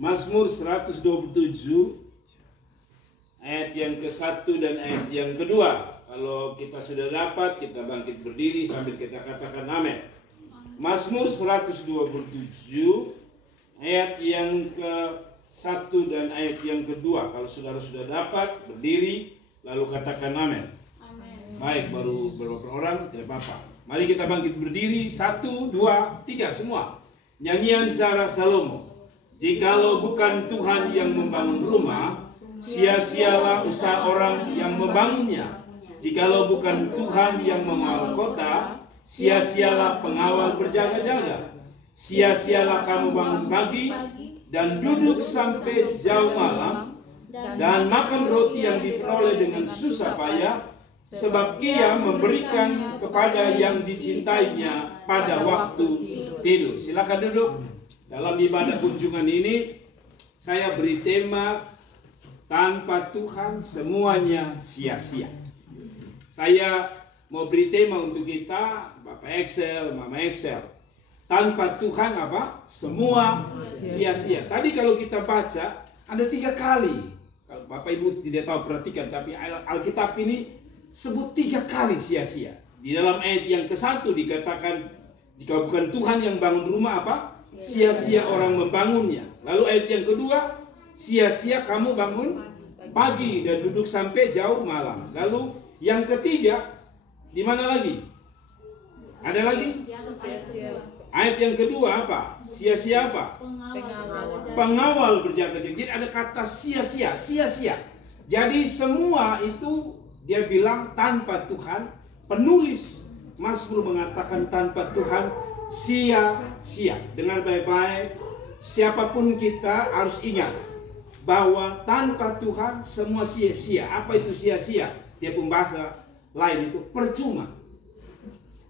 Mazmur 127 ayat yang ke-1 dan ayat yang kedua. Kalau kita sudah dapat, kita bangkit berdiri sambil kita katakan amin. Mazmur 127 ayat yang ke-1 dan ayat yang kedua. Kalau saudara sudah dapat, berdiri lalu katakan amin. Baik, baru beberapa orang, tidak apa-apa. Mari kita bangkit berdiri, 1, 2, 3 semua. Nyanyian Zara Salomo. Jikalau bukan Tuhan yang membangun rumah, sia-sialah usaha orang yang membangunnya. Jikalau bukan Tuhan yang mengawal kota, sia-sialah pengawal berjaga-jaga. Sia-sialah kamu bangun pagi dan duduk sampai jauh malam, dan makan roti yang diperoleh dengan susah payah, sebab ia memberikan kepada yang dicintainya pada waktu tidur. Silakan duduk. Dalam ibadah kunjungan ini, saya beri tema, tanpa Tuhan semuanya sia-sia. Saya mau beri tema untuk kita, Bapak Excel, Mama Excel. Tanpa Tuhan apa? Semua sia-sia. Tadi kalau kita baca, ada 3 kali. Kalau Bapak Ibu tidak tahu perhatikan, tapi Alkitab ini sebut 3 kali sia-sia. Di dalam ayat yang ke-1 dikatakan, jika bukan Tuhan yang bangun rumah apa? Sia-sia orang membangunnya. Lalu ayat yang kedua, sia-sia kamu bangun pagi dan duduk sampai jauh malam. Lalu yang ketiga, di mana lagi? Ada lagi? Ayat yang kedua apa? Sia-sia apa? Pengawal berjaga-jaga. Jadi ada kata sia-sia, sia-sia. Jadi semua itu dia bilang tanpa Tuhan. Penulis Mazmur mengatakan tanpa Tuhan sia-sia. Dengar baik-baik, siapapun kita harus ingat bahwa tanpa Tuhan semua sia-sia. Apa itu sia-sia? Dia pembahasa lain itu percuma.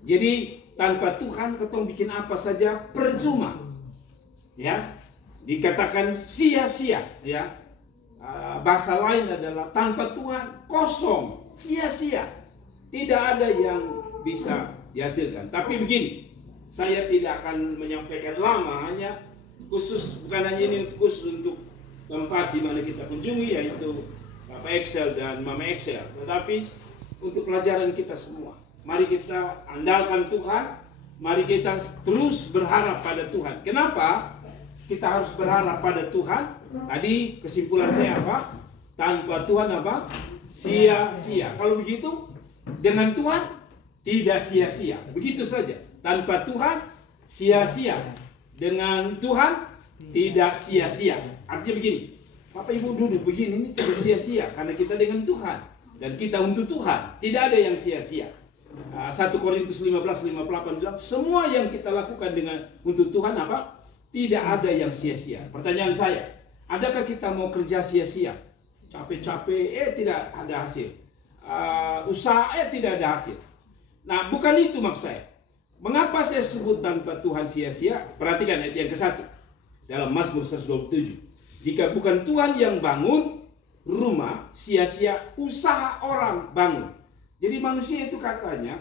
Jadi tanpa Tuhan ketong bikin apa saja percuma. Ya, dikatakan sia-sia. Ya, bahasa lain adalah tanpa Tuhan kosong, sia-sia. Tidak ada yang bisa dihasilkan. Tapi begini, saya tidak akan menyampaikan lama, hanya khusus, bukan hanya ini khusus untuk tempat di mana kita kunjungi, yaitu Bapak Excel dan Mama Excel, tetapi untuk pelajaran kita semua. Mari kita andalkan Tuhan, mari kita terus berharap pada Tuhan. Kenapa kita harus berharap pada Tuhan? Tadi kesimpulan saya apa? Tanpa Tuhan apa? Sia-sia. Kalau begitu, dengan Tuhan tidak sia-sia. Begitu saja. Tanpa Tuhan sia-sia. Dengan Tuhan tidak sia-sia. Artinya begini, Bapak Ibu duduk begini, ini tidak sia-sia karena kita dengan Tuhan dan kita untuk Tuhan. Tidak ada yang sia-sia. 1 Korintus 15:58 bilang semua yang kita lakukan dengan untuk Tuhan apa? Tidak ada yang sia-sia. Pertanyaan saya, adakah kita mau kerja sia-sia? Capek-capek, tidak ada hasil. Usaha, tidak ada hasil. Nah, bukan itu maksud saya. Mengapa saya sebut tanpa Tuhan sia-sia? Perhatikan ayat yang ke-1 dalam Mazmur 127. Jika bukan Tuhan yang bangun rumah, sia-sia usaha orang bangun. Jadi manusia itu katanya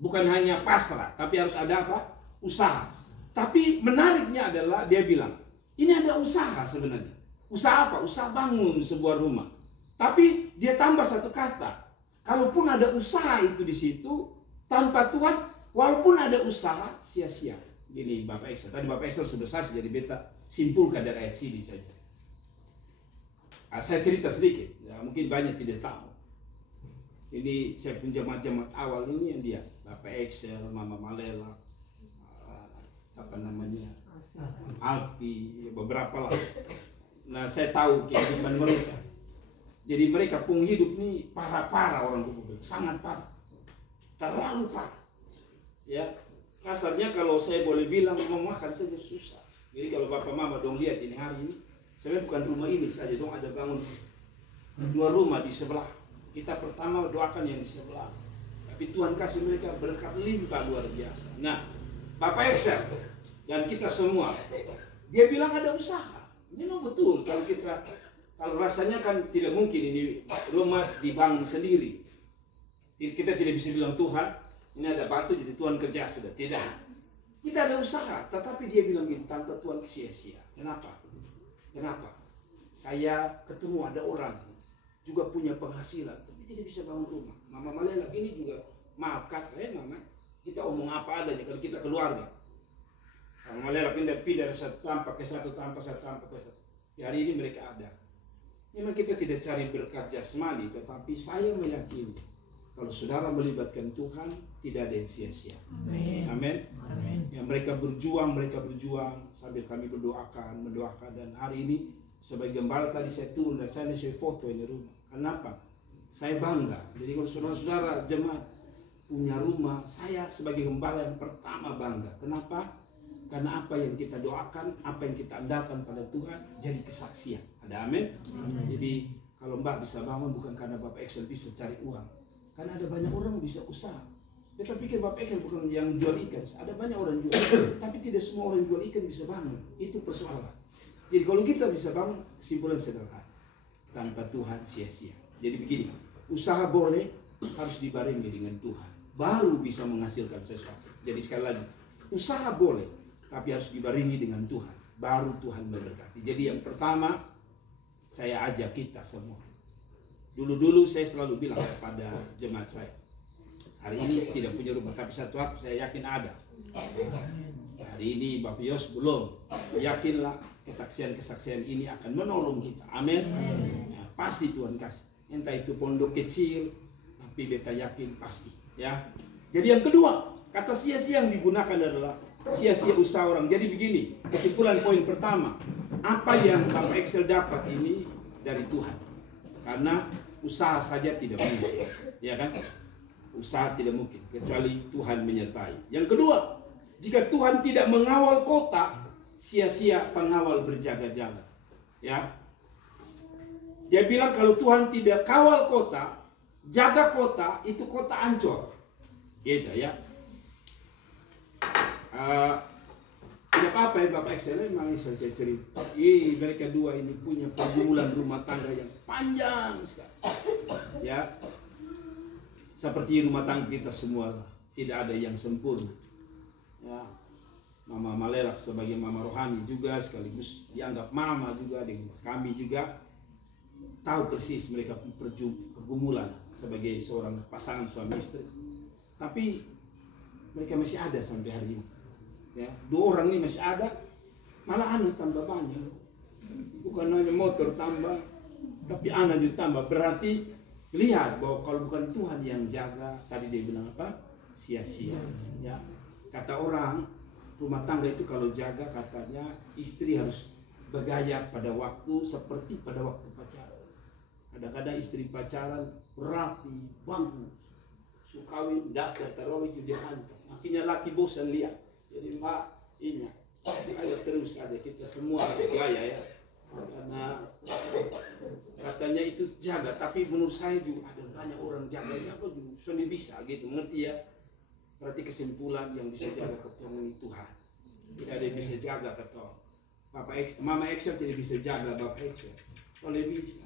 bukan hanya pasrah, tapi harus ada apa? Usaha. Tapi menariknya adalah dia bilang, ini ada usaha sebenarnya. Usaha apa? Usaha bangun sebuah rumah. Tapi dia tambah satu kata. Kalaupun ada usaha itu di situ, tanpa Tuhan, walaupun ada usaha, sia-sia. Gini Bapak Excel. Tadi Bapak Excel sudah besar, jadi beta simpulkan dari ayat sini saja. Saya cerita sedikit, ya, mungkin banyak tidak tahu. Ini saya punya jemaat awal ini yang dia, Bapak Excel, Mama Malela, apa namanya, Alfi, beberapa lah. Nah, saya tahu kehidupan mereka. Jadi mereka pun hidup ini parah-parah orang Kubu, sangat parah, terlalu parah. Ya, kasarnya kalau saya boleh bilang mau makan saja susah. Jadi kalau Bapak Mama dong lihat ini hari ini, sebenarnya bukan rumah ini saja, dong ada bangun 2 rumah di sebelah. Kita pertama doakan yang di sebelah, tapi Tuhan kasih mereka berkat limpah luar biasa. Nah, Bapak Excel dan kita semua, dia bilang ada usaha. Memang betul kalau rasanya kan tidak mungkin ini rumah dibangun sendiri. Kita tidak bisa bilang Tuhan, ini ada batu jadi Tuhan kerja sudah. Tidak. Kita ada usaha, tetapi dia bilang gini, tanpa Tuhan sia-sia. Kenapa? Kenapa? Saya ketemu ada orang juga punya penghasilan, tapi tidak bisa bangun rumah. Mama Malela ini juga, maaf kata mama, kita omong apa adanya kalau kita keluarga. Mama Malela pindah dari satu tampak ke satu tampak ke satu. Ya, hari ini mereka ada. Memang kita tidak cari berkat jasmani, tetapi saya meyakini kalau saudara melibatkan Tuhan, tidak ada yang sia-sia. Amin. Ya, mereka berjuang sambil kami mendoakan, dan hari ini sebagai gembala tadi saya turun dan saya foto ini rumah. Kenapa? Saya bangga. Jadi kalau saudara-saudara jemaat punya rumah, saya sebagai gembala yang pertama bangga. Kenapa? Karena apa yang kita doakan, apa yang kita andalkan pada Tuhan jadi kesaksian. Ada amin? Jadi kalau Mbak bisa bangun bukan karena Bapak Excel bisa cari uang. Karena ada banyak orang bisa usaha. Kita pikir Bapak Excel bukan yang jual ikan. Ada banyak orang jual ikan, tapi tidak semua orang jual ikan bisa bangun. Itu persoalan. Jadi kalau kita bisa bangun, kesimpulan sederhana. Tanpa Tuhan sia-sia. Jadi begini, usaha boleh, harus dibarengi dengan Tuhan. Baru bisa menghasilkan sesuatu. Jadi sekali lagi, usaha boleh, tapi harus dibarengi dengan Tuhan. Baru Tuhan memberkati. Jadi yang pertama, saya ajak kita semua. Dulu saya selalu bilang kepada jemaat saya, hari ini tidak punya rumah, tapi satu hal saya yakin ada. Hari ini Bapak Yos belum. Yakinlah kesaksian-kesaksian ini akan menolong kita. Amin. Ya, pasti Tuhan kasih. Entah itu pondok kecil, tapi beta yakin pasti. Ya. Jadi yang kedua, kata sia-sia yang digunakan adalah sia-sia usaha orang. Jadi begini, kesimpulan poin pertama, apa yang Bapak Excel dapat ini dari Tuhan. Karena usaha saja tidak mungkin, ya kan? Usaha tidak mungkin kecuali Tuhan menyertai. Yang kedua, jika Tuhan tidak mengawal kota, sia-sia pengawal berjaga-jaga. Ya, dia bilang kalau Tuhan tidak kawal kota, jaga kota, itu kota hancur. Gitu ya. Tidak apa-apa ya Bapak Excel, memang saya cerita. Mereka dua ini punya pergumulan rumah tangga yang panjang sekali. Ya, seperti rumah tangga kita semua, tidak ada yang sempurna. Ya, Mama Malela sebagai mama rohani juga sekaligus dianggap mama juga dengan kami juga tahu persis mereka pergumulan sebagai seorang pasangan suami istri. Tapi mereka masih ada sampai hari ini. Ya, dua orang ini masih ada, malah anak tambah banyak. Bukan hanya motor tambah, tapi anak juga tambah. Berarti lihat bahwa kalau bukan Tuhan yang jaga, tadi dia bilang apa? Sia-sia. Ya, kata orang rumah tangga itu kalau jaga katanya istri harus bergaya pada waktu seperti pada waktu pacaran. Kadang-kadang istri pacaran rapi, bagus, sukawin, dasar terlalu itu dia hantar. Akhirnya laki bosan lihat. Jadi Mbak, ini ada terus ada kita semua gaya ya, karena katanya itu jaga. Tapi menurut saya juga ada banyak orang jaga juga sudah bisa gitu, ngerti ya? Berarti kesimpulan yang bisa jaga ketemu Tuhan. Tidak ada yang bisa jaga ketemu. Mama Excel tidak bisa jaga Bapak Excel. Kalau bisa,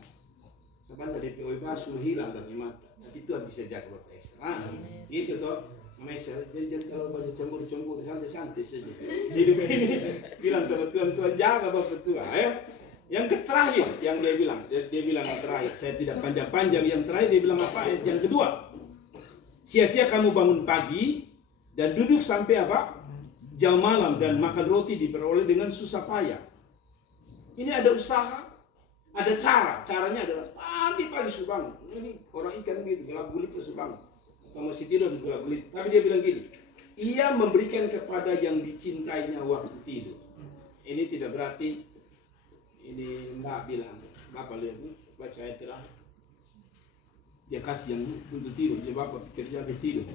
sebentar DPO sudah hilang dari mata, tapi Tuhan bisa jaga Bapak Excel. Gitu toh. Excel, jangan kalau baca cemburu santai saja. Hidup ini bilang sama Tuhan jaga Bapak Tuhan. Yang terakhir yang dia bilang yang terakhir, saya tidak panjang-panjang. Yang terakhir dia bilang apa? Yang kedua, sia-sia kamu bangun pagi dan duduk sampai apa? Jam malam dan makan roti diperoleh dengan susah payah. Ini ada usaha, ada cara. Caranya adalah pagi-pagi sudah bangun. Ini orang ikan gitu, gelap gulita sudah bangun. Atau masih tidur di gelap gulita. Tapi dia bilang gini, ia memberikan kepada yang dicintainya waktu tidur. Ini tidak berarti, ini Mbak bilang, Bapak lihat nih, baca ayat terakhir. Dia kasih yang untuk tidur, dia Bapak kerja tidur.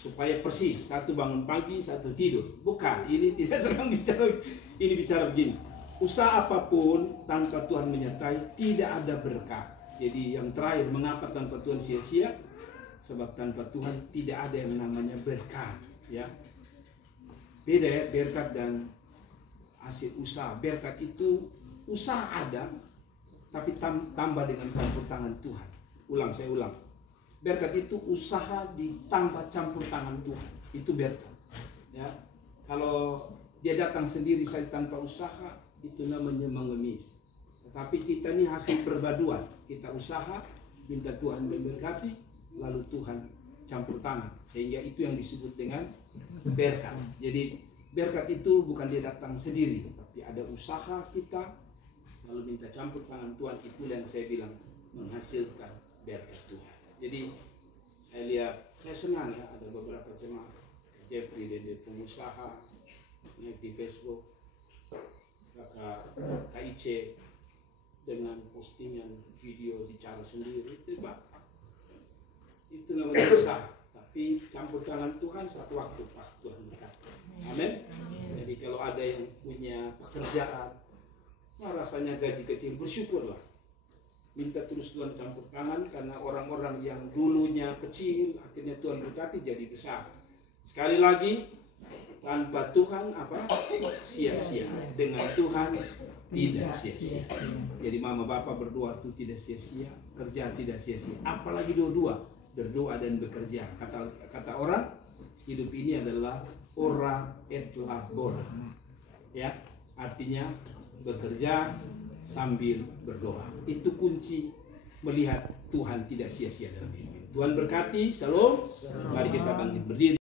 Supaya persis, satu bangun pagi, satu tidur. Bukan, ini tidak sedang bicara, ini bicara begini. Usaha apapun tanpa Tuhan menyertai, tidak ada berkah. Jadi yang terakhir, mengapa tanpa Tuhan sia-sia? Sebab tanpa Tuhan tidak ada yang namanya berkat, ya. Beda ya, berkat dan hasil usaha. Berkat itu usaha ada, tapi tambah dengan campur tangan Tuhan. Saya ulang. Berkat itu usaha ditambah campur tangan Tuhan. Itu berkat. Ya. Kalau dia datang sendiri saja tanpa usaha, itu namanya mengemis. Tetapi kita ini hasil perpaduan. Kita usaha, minta Tuhan memberkati, lalu Tuhan campur tangan. Sehingga itu yang disebut dengan berkat. Jadi berkat itu bukan dia datang sendiri, tapi ada usaha kita, lalu minta campur tangan Tuhan. Itulah yang saya bilang menghasilkan berkat Tuhan. Jadi saya lihat, saya senang ya, ada beberapa jemaat Jeffrey dan pengusaha di Facebook, kakak KIC dengan postingan video bicara sendiri, itu Pak, itu namanya usaha. Tapi campur tangan Tuhan satu waktu pas Tuhan berkati. Amin. Jadi kalau ada yang punya pekerjaan, rasanya gaji kecil, bersyukurlah. Minta terus Tuhan campur tangan, karena orang-orang yang dulunya kecil akhirnya Tuhan berkati jadi besar. Sekali lagi, tanpa Tuhan apa? Sia-sia. Dengan Tuhan tidak sia-sia. Jadi mama bapak berdoa itu tidak sia-sia, kerja tidak sia-sia. Apalagi dua-dua, berdoa dan bekerja. Kata orang, hidup ini adalah ora et labora. Ya, artinya bekerja sambil berdoa. Itu kunci melihat Tuhan tidak sia-sia dalam hidup. Tuhan berkati. Shalom. Mari kita bangkit berdiri.